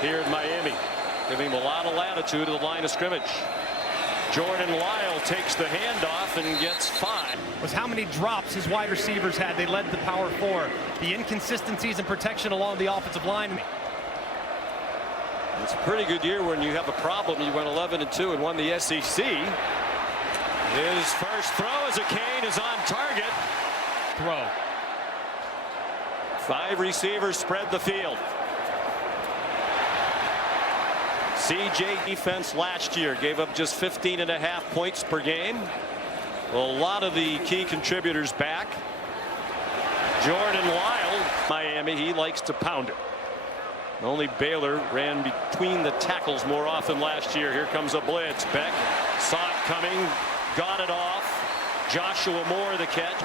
here in Miami, giving him a lot of latitude to the line of scrimmage. Jordan Lyle takes the handoff and gets 5. Was how many drops his wide receivers had. They led the power 4. The inconsistencies in protection along the offensive line. It's a pretty good year when you have a problem. You went 11-2 and won the SEC. His first throw as a cane is on target. Throw. 5 receivers spread the field. CJ defense last year gave up just 15.5 points per game. A lot of the key contributors back. Jordan Lyle, Miami, he likes to pound it. Only Baylor ran between the tackles more often last year. Here comes a blitz. Beck saw it coming, got it off. Joshua Moore the catch.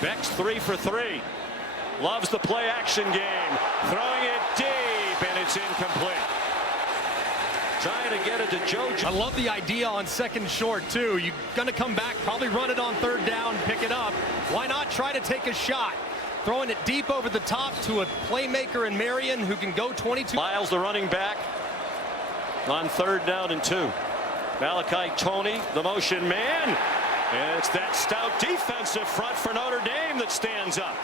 Beck's 3 for 3. Loves the play action game. Throwing it deep, and it's incomplete. Trying to get it to JoJo. I love the idea on second short, too. You're going to come back, probably run it on third down, pick it up. Why not try to take a shot? Throwing it deep over the top to a playmaker in Marion who can go 22. Lyles, the running back, on 3rd down and 2. Malachi Toney, the motion man. And it's that stout defensive front for Notre Dame that stands up.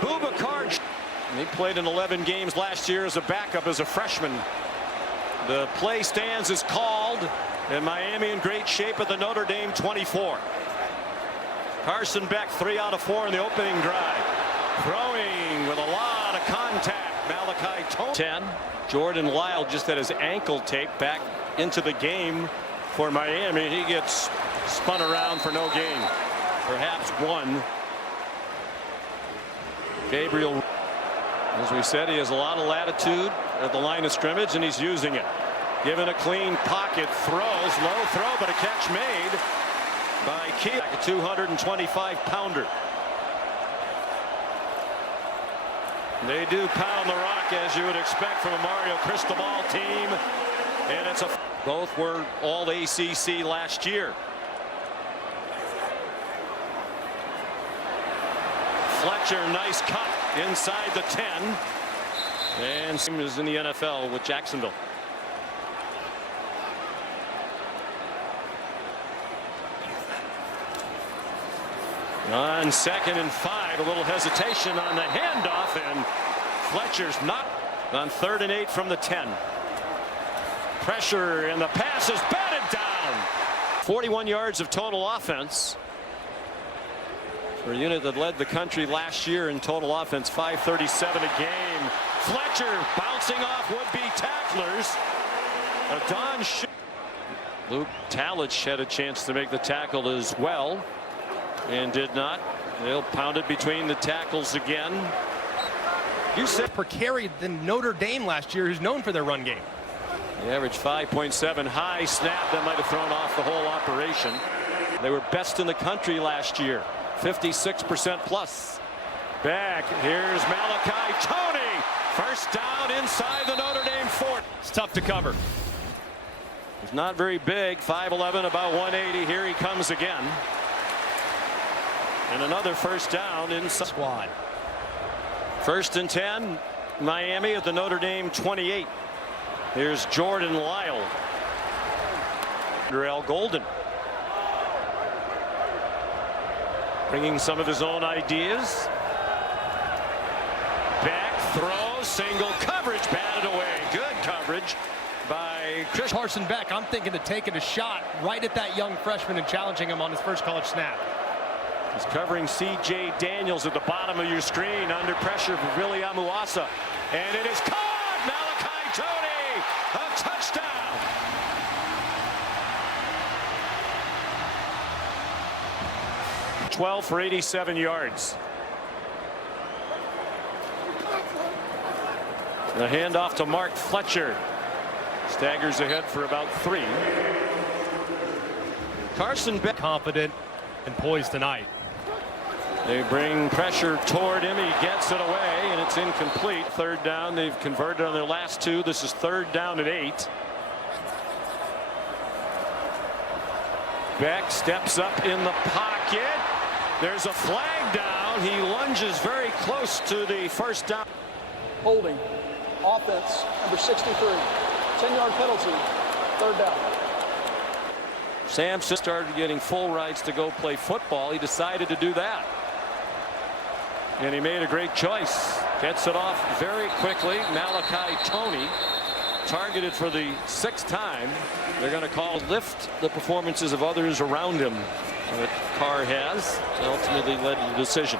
Boubacar. He played in 11 games last year as a backup as a freshman. The play stands is called, and Miami in great shape at the Notre Dame 24. Carson Beck 3 out of 4 in the opening drive. Throwing with a lot of contact. Malachi Toney. 10. Jordan Lyle just had his ankle taped back into the game for Miami. He gets spun around for no gain. Perhaps 1. Gabriel, as we said, he has a lot of latitude at the line of scrimmage, and he's using it. Given a clean pocket, throws, low throw, but a catch made by Key, a 225-pounder. They do pound the rock, as you would expect from a Mario Cristobal team, and it's a. Both were all ACC last year. Fletcher, nice cut inside the 10. And Sim is in the NFL with Jacksonville. On 2nd and 5, a little hesitation on the handoff, and Fletcher's not. On 3rd and 8 from the 10. Pressure, and the pass is batted down. 41 yards of total offense for a unit that led the country last year in total offense. 5:37 a game. Fletcher bouncing off would-be tacklers. Luke Talich had a chance to make the tackle as well, and did not. They'll pound it between the tackles again. You said per carry than Notre Dame last year, who's known for their run game. They averaged 5.7. High snap that might have thrown off the whole operation. They were best in the country last year, 56% plus. Back, here's Malachi Toney. First down inside the Notre Dame 4. It's tough to cover. He's not very big, 5'11", about 180. Here he comes again. And another first down inside. Squad. 1st and 10, Miami at the Notre Dame 28. Here's Jordan Lyle. Darrell Golden, bringing some of his own ideas. Back throw, single coverage, batted away. Good coverage by Chris. Carson Beck, I'm thinking of taking a shot right at that young freshman and challenging him on his first college snap. He's covering C.J. Daniels at the bottom of your screen, under pressure for Billy Amuasa. And it is caught! Malachi Toney! A touchdown! $12 for 87 yards. The handoff to Mark Fletcher. Staggers ahead for about 3. Carson Beck. Confident and poised tonight. They bring pressure toward him. He gets it away, and it's incomplete. 3rd down. They've converted on their last 2. This is 3rd down and 8. Beck steps up in the pocket. There's a flag down. He lunges very close to the first down. Holding. Offense, number 63. 10-yard penalty, third down. Sampson started getting full rights to go play football. He decided to do that. And he made a great choice. Gets it off very quickly. Malachi Toney targeted for the 6th time. They're going to call lift the performances of others around him that Carr has. Ultimately led to the decision.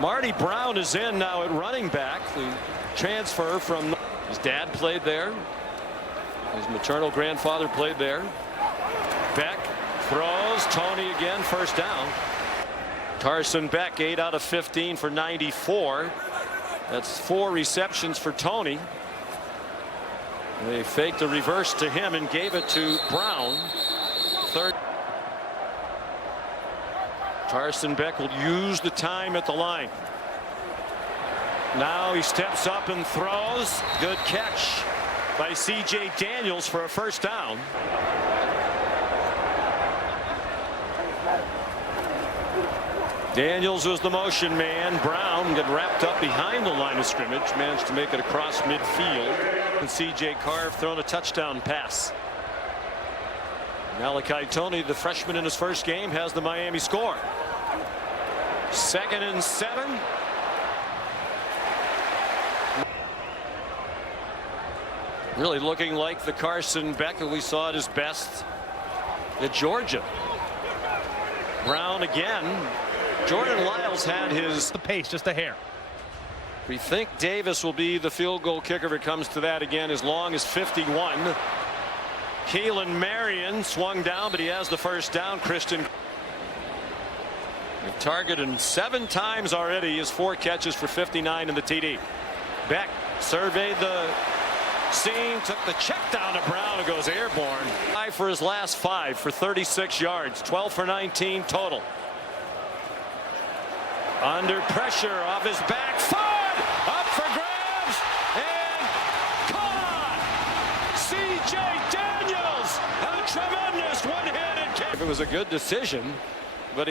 Marty Brown is in now at running back. The transfer from his dad played there. His maternal grandfather played there. Beck throws. Toney again, first down. Carson Beck 8 out of 15 for 94. That's 4 receptions for Toney. They faked a reverse to him and gave it to Brown. Third. Carson Beck will use the time at the line. Now he steps up and throws. Good catch by C.J. Daniels for a first down. Daniels was the motion man. Brown got wrapped up behind the line of scrimmage, managed to make it across midfield, and C.J. Carr thrown a touchdown pass. Malachi Toney, the freshman in his first game, has the Miami score. 2nd and 7. Really looking like the Carson Beck that we saw at his best at Georgia. Brown again. Jordan Lyles had his The pace just a hair. We think Davis will be the field goal kicker if it comes to that again, as long as 51. Keelan Marion swung down, but he has the first down. Christian targeted him 7 times already. He has 4 catches for 59 in the TD. Beck surveyed the scene, took the check down to Brown, who goes airborne. 5 for his last 5 for 36 yards, 12 for 19 total. Under pressure, off his back foot, up for grabs, and caught! C.J. Daniels, a tremendous one-handed catch. It was a good decision, but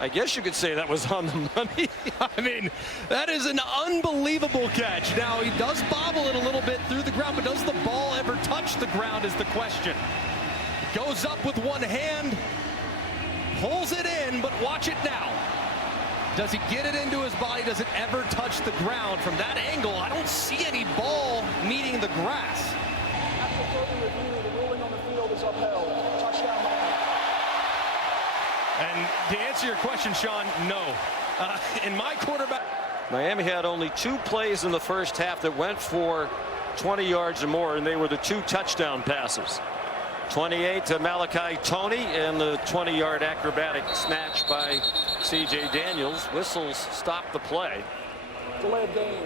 I guess you could say that was on the money. I mean, that is an unbelievable catch. Now, he does bobble it a little bit through the ground, but does the ball ever touch the ground is the question. Goes up with one hand, pulls it in, but watch it now. Does he get it into his body? Does it ever touch the ground? From that angle, I don't see any ball meeting the grass. After further review, the ruling on the field is upheld. Touchdown Miami. And to answer your question, Sean, no. In my quarterback. Miami had only 2 plays in the first half that went for 20 yards or more, and they were the 2 touchdown passes. 28 to Malachi Toney, and the 20-yard acrobatic snatch by C.J. Daniels. Whistles stop the play. Delay of game.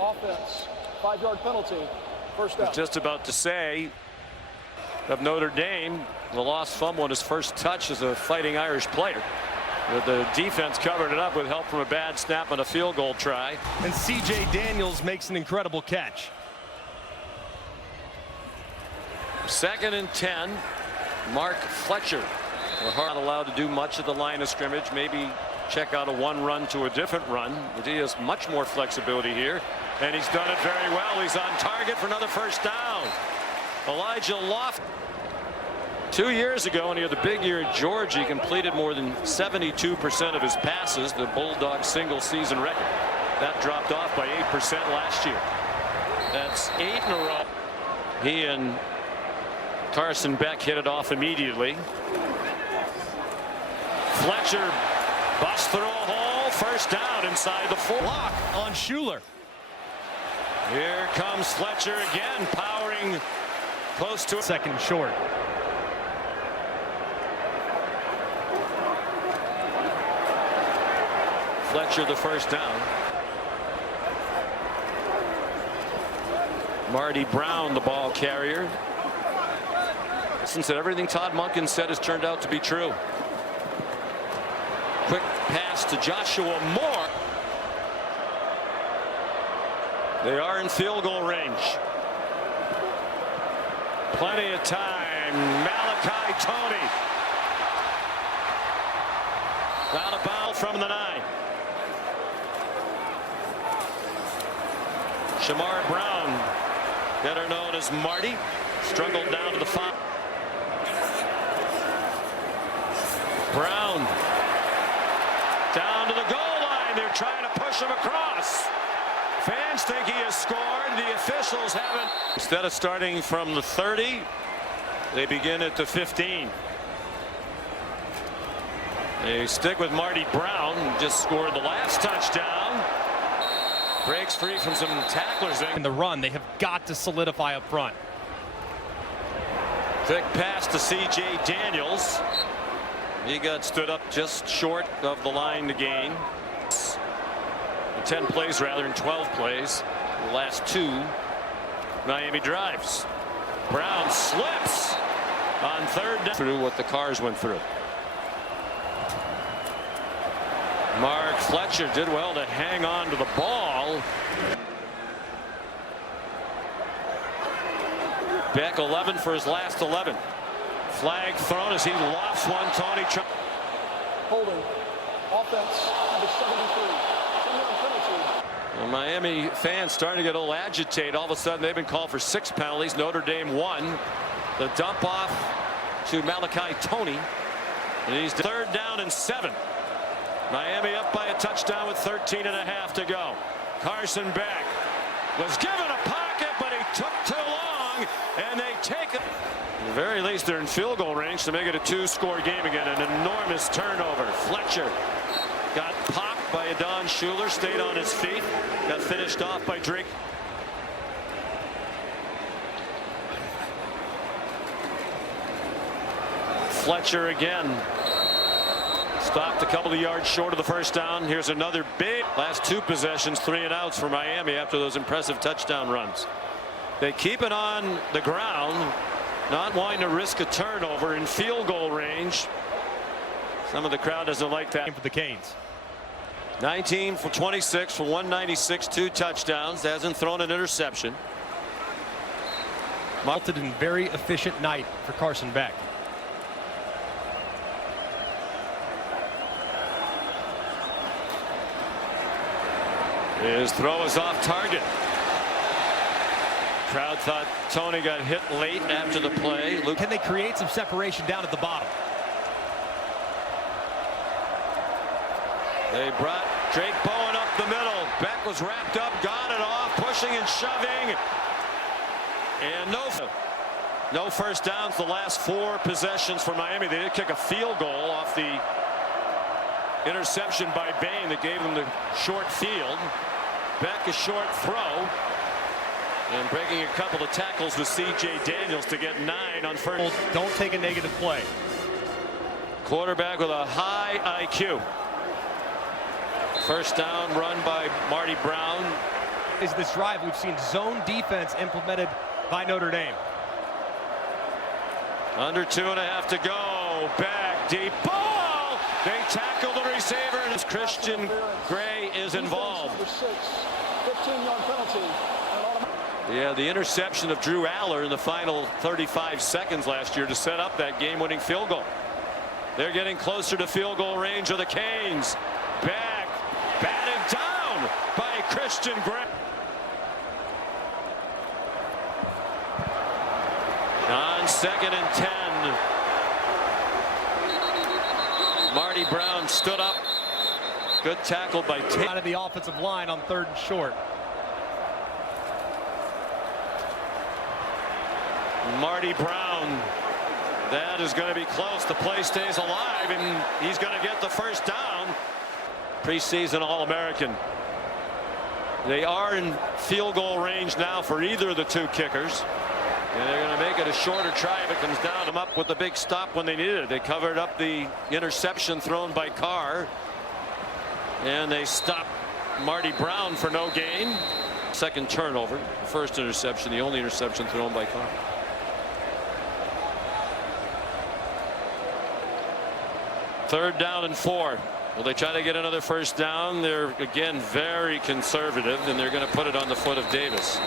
Offense. 5-yard penalty. First down. I was just about to say of Notre Dame, the lost fumble on his first touch as a Fighting Irish player. But the defense covered it up with help from a bad snap on a field goal try. And C.J. Daniels makes an incredible catch. 2nd and 10. Mark Fletcher. We're not allowed to do much at the line of scrimmage. Maybe check out a 1 run to a different run. But he has much more flexibility here. And he's done it very well. He's on target for another first down. Elijah Loft. 2 years ago, when he had the big year at Georgia, he completed more than 72% of his passes, the Bulldogs single season record. That dropped off by 8% last year. That's 8 in a row. He and Carson Beck hit it off immediately. Fletcher busts through a hole. First down inside the 4. Block on Schuler. Here comes Fletcher again, powering close to 2nd short. Fletcher the first down. Marty Brown the ball carrier. Since everything Todd Monken said has turned out to be true. Quick pass to Joshua Moore. They are in field goal range. Plenty of time. Malachi Toney. Out of bounds from the 9. Shamar Brown, better known as Marty, struggled down to the 5. Brown down to the goal line. They're trying to push him across. Fans think he has scored. The officials haven't. Instead of starting from the 30, they begin at the 15. They stick with Marty Brown, who just scored the last touchdown. Breaks free from some tacklers. In the run, they have got to solidify up front. Thick pass to C.J. Daniels. He got stood up just short of the line to gain. 10 plays rather than 12 plays. The last 2 Miami drives. Brown slips on 3rd down. Through what the Cars went through. Mark Fletcher did well to hang on to the ball. Beck 11 for his last 11. Flag thrown as he lofts one. Tony Holding. Offense, number 73. 10-yard penalty. well, Miami fans starting to get a little agitated. All of a sudden they've been called for 6 penalties. Notre Dame 1. The dump off to Malachi Tony. And he's 3rd down and 7. Miami up by a touchdown with 13.5 to go. Carson Beck was given a pocket, but he took too long, and they take it. At the very least, they're in field goal range to make it a 2-score game again. An enormous turnover. Fletcher got popped by Adon Schuler, stayed on his feet, got finished off by Drake. Fletcher again. Stopped a couple of yards short of the 1st down. Here's another big last 2 possessions, 3 and outs for Miami after those impressive touchdown runs. They keep it on the ground, not wanting to risk a turnover in field goal range. Some of the crowd doesn't like that. For the Canes. 19 for 26 for 196, 2 touchdowns. Hasn't thrown an interception. Resulted in very efficient night for Carson Beck. His throw is off target. Crowd thought Tony got hit late after the play. Luke, can they create some separation down at the bottom? they brought Drake Bowen up the middle. Beck was wrapped up, got it off, pushing and shoving. And no 1st downs the last 4 possessions for Miami. They did kick a field goal off the interception by Bain that gave them the short field. Beck a short throw. And breaking a couple of tackles with C.J. Daniels to get 9 on 1st. Don't take a negative play. Quarterback with a high IQ. 1st down run by Marty Brown. Is this drive we've seen zone defense implemented by Notre Dame. Under 2.5 to go. Back deep ball. They tackle the receiver, and Christian Gray is involved. 15-yard penalty. Yeah, the interception of Drew Aller in the final 35 seconds last year to set up that game-winning field goal. They're getting closer to field goal range of the Canes. Back, batted down by Christian Gray. On 2nd and 10. Marty Brown stood up. Good tackle by Tate. Out of the offensive line on 3rd and short. Marty Brown. That is going to be close. The play stays alive, and he's going to get the 1st down. Preseason All-American. They are in field goal range now for either of the 2 kickers. And they're going to make it a shorter try if it comes down. Them up with the big stop when they needed it. They covered up the interception thrown by Carr. And they stopped Marty Brown for no gain. 2nd turnover. 1st interception, the only interception thrown by Carr. Third down and 4. Will they try to get another 1st down? They're again very conservative, and they're going to put it on the foot of Davis.